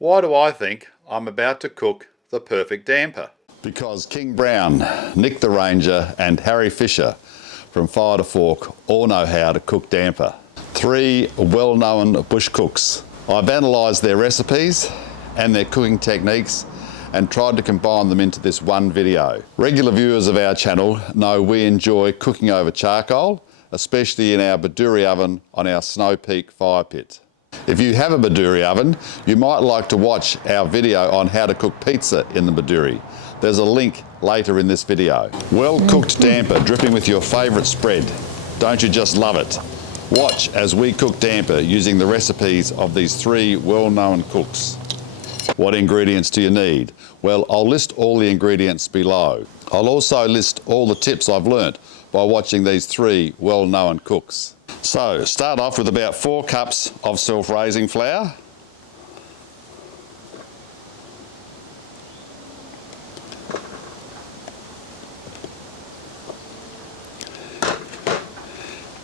Why do I think I'm about to cook the perfect damper? Because Kingbrown, Nick the Ranger and Harry Fisher from Fire to Fork all know how to cook damper. Three well-known bush cooks. I've analysed their recipes and their cooking techniques and tried to combine them into this one video. Regular viewers of our channel know we enjoy cooking over charcoal, especially in our Baduri oven on our Snow Peak fire pit. If you have a Baduri oven, you might like to watch our video on how to cook pizza in the Baduri. There's a link later in this video. Well-cooked damper dripping with your favourite spread. Don't you just love it? Watch as we cook damper using the recipes of these three well-known cooks. What ingredients do you need? Well, I'll list all the ingredients below. I'll also list all the tips I've learnt by watching these three well-known cooks. So, start off with about 4 cups of self-raising flour.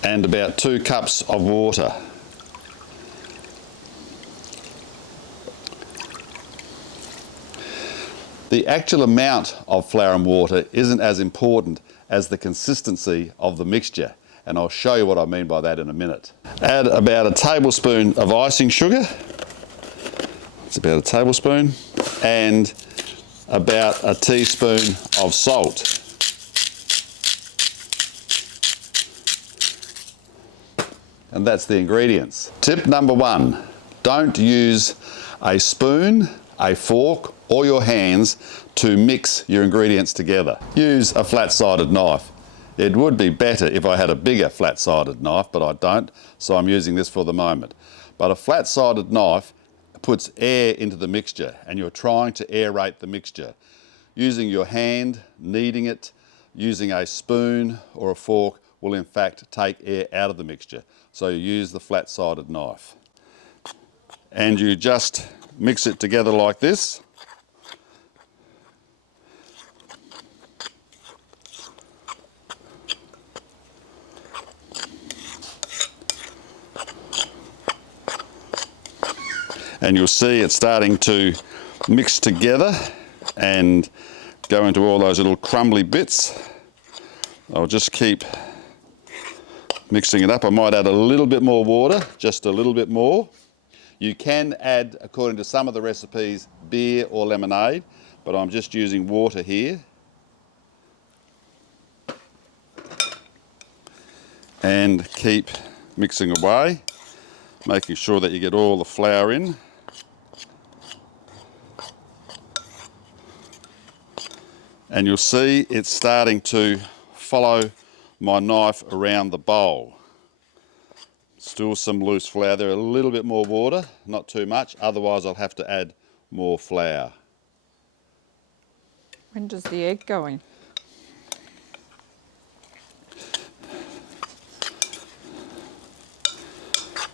And about 2 cups of water. The actual amount of flour and water isn't as important as the consistency of the mixture, and I'll show you what I mean by that in a minute. Add about a tablespoon of icing sugar. It's about a tablespoon, and about a teaspoon of salt. And that's the ingredients. Tip number 1, don't use a spoon, a fork, or your hands to mix your ingredients together. Use a flat-sided knife. It would be better if I had a bigger flat-sided knife, but I don't, so I'm using this for the moment. But a flat-sided knife puts air into the mixture, and you're trying to aerate the mixture. Using your hand, kneading it, using a spoon or a fork will in fact take air out of the mixture. So you use the flat-sided knife. And you just mix it together like this. And you'll see it's starting to mix together and go into all those little crumbly bits. I'll just keep mixing it up. I might add a little bit more water, just a little bit more. You can add, according to some of the recipes, beer or lemonade, but I'm just using water here. And keep mixing away, making sure that you get all the flour in. And you'll see it's starting to follow my knife around the bowl. Still some loose flour there, a little bit more water, not too much, otherwise I'll have to add more flour. When does the egg go in?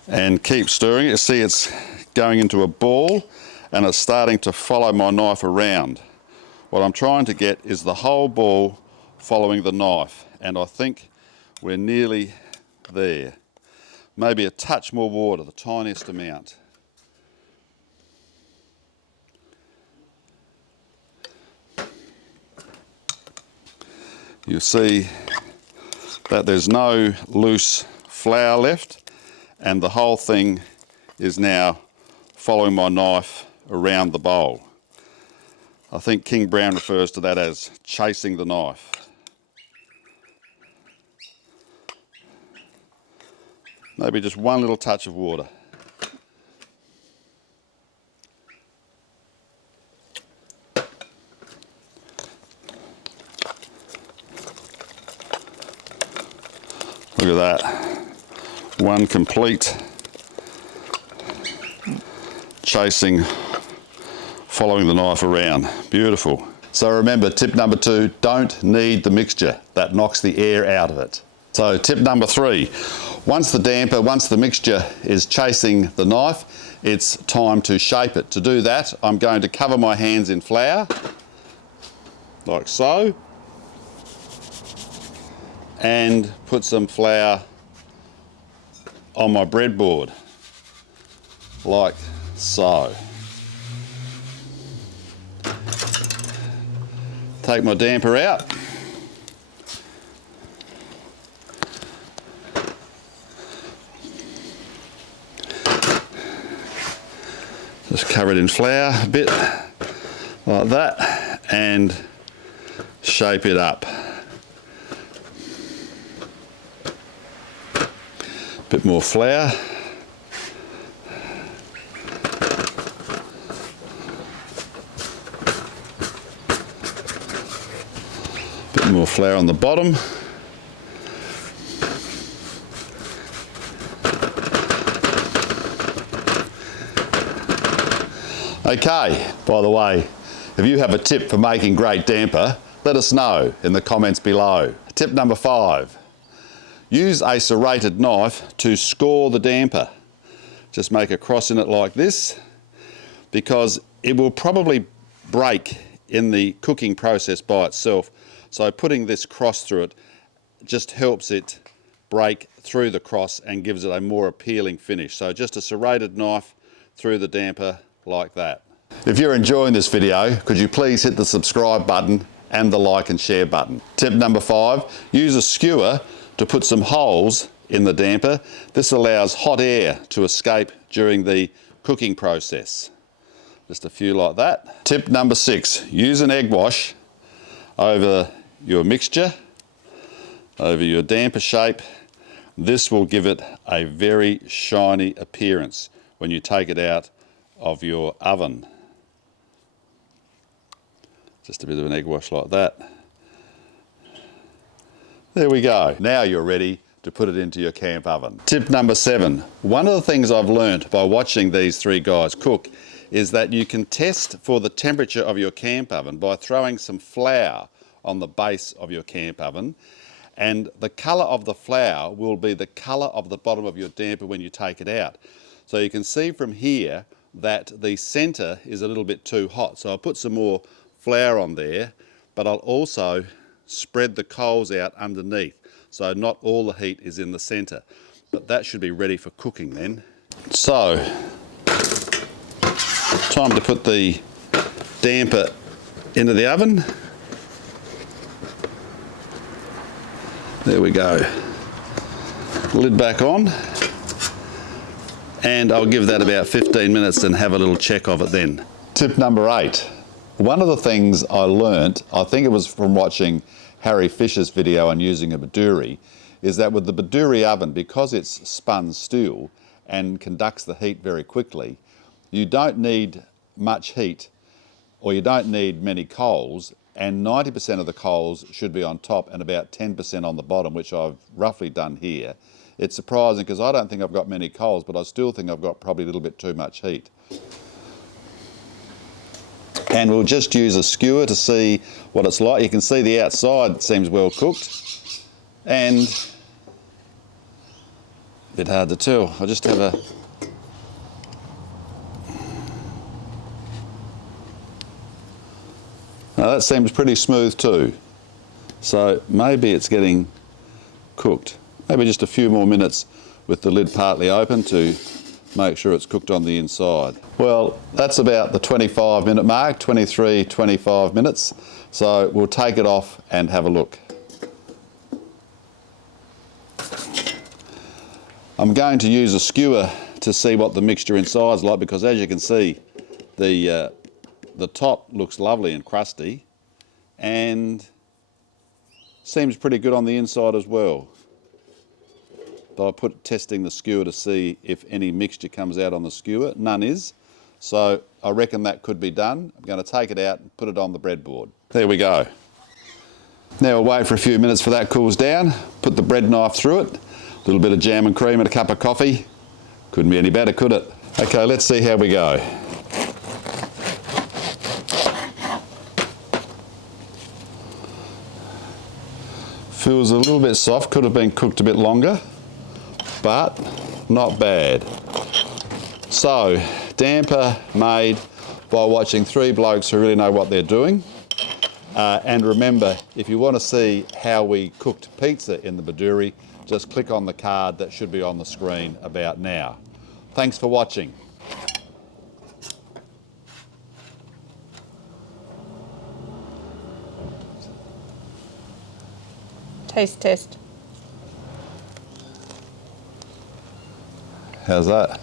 And keep stirring it. See, it's going into a ball and it's starting to follow my knife around. What I'm trying to get is the whole ball following the knife, and I think we're nearly there. Maybe a touch more water, the tiniest amount. You'll see that there's no loose flour left, and the whole thing is now following my knife around the bowl. I think Kingbrown refers to that as chasing the knife. Maybe just one little touch of water. Look at that. One complete chasing, following the knife around. Beautiful. So remember, tip number 2, don't knead the mixture. That knocks the air out of it. So tip number 3, once the mixture is chasing the knife, it's time to shape it. To do that, I'm going to cover my hands in flour, like so, and put some flour on my breadboard, like so. Take my damper out. Just cover it in flour a bit, like that, and shape it up. Bit more flour. Bit more flour on the bottom. Okay, by the way, if you have a tip for making great damper, let us know in the comments below. Tip number 5, use a serrated knife to score the damper. Just make a cross in it like this, because it will probably break in the cooking process by itself. So putting this cross through it just helps it break through the cross and gives it a more appealing finish. So just a serrated knife through the damper like that. If you're enjoying this video, could you please hit the subscribe button and the like and share button. Tip number 5, use a skewer to put some holes in the damper. This allows hot air to escape during the cooking process. Just a few like that. Tip number 6, use an egg wash over your mixture, over your damper shape. This will give it a very shiny appearance when you take it out of your oven. Just a bit of an egg wash like that. There we go. Now you're ready to put it into your camp oven. Tip number 7. One of the things I've learned by watching these 3 guys cook is that you can test for the temperature of your camp oven by throwing some flour on the base of your camp oven, and the colour of the flour will be the colour of the bottom of your damper when you take it out. So you can see from here that the centre is a little bit too hot, so I'll put some more flour on there, but I'll also spread the coals out underneath, so not all the heat is in the centre. But that should be ready for cooking then. So, time to put the damper into the oven. There we go. Lid back on. And I'll give that about 15 minutes and have a little check of it then. Tip number 8. One of the things I learnt, I think it was from watching Harry Fisher's video on using a Baduri, is that with the Baduri oven, because it's spun steel and conducts the heat very quickly, you don't need much heat, or you don't need many coals, and 90% of the coals should be on top and about 10% on the bottom, which I've roughly done here. It's surprising because I don't think I've got many coals, but I still think I've got probably a little bit too much heat. And we'll just use a skewer to see what it's like. You can see the outside seems well cooked, and a bit hard to tell. I'll just have a... Now that seems pretty smooth too. So maybe it's getting cooked. Maybe just a few more minutes with the lid partly open to make sure it's cooked on the inside. Well, that's about the 25-minute mark, 23, 25 minutes. So we'll take it off and have a look. I'm going to use a skewer to see what the mixture inside is like, because as you can see, the top looks lovely and crusty and seems pretty good on the inside as well. But I testing the skewer to see if any mixture comes out on the skewer. None is. So I reckon that could be done. I'm going to take it out and put it on the breadboard. There we go. Now we'll wait for a few minutes for that cools down. Put the bread knife through it. A little bit of jam and cream and a cup of coffee. Couldn't be any better, could it? Okay, let's see how we go. Feels a little bit soft. Could have been cooked a bit longer, but not bad. So, damper made by watching 3 blokes who really know what they're doing. And remember, if you want to see how we cooked pizza in the Baduri, just click on the card that should be on the screen about now. Thanks for watching. Taste test. How's that?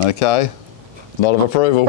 Okay. Nod of approval.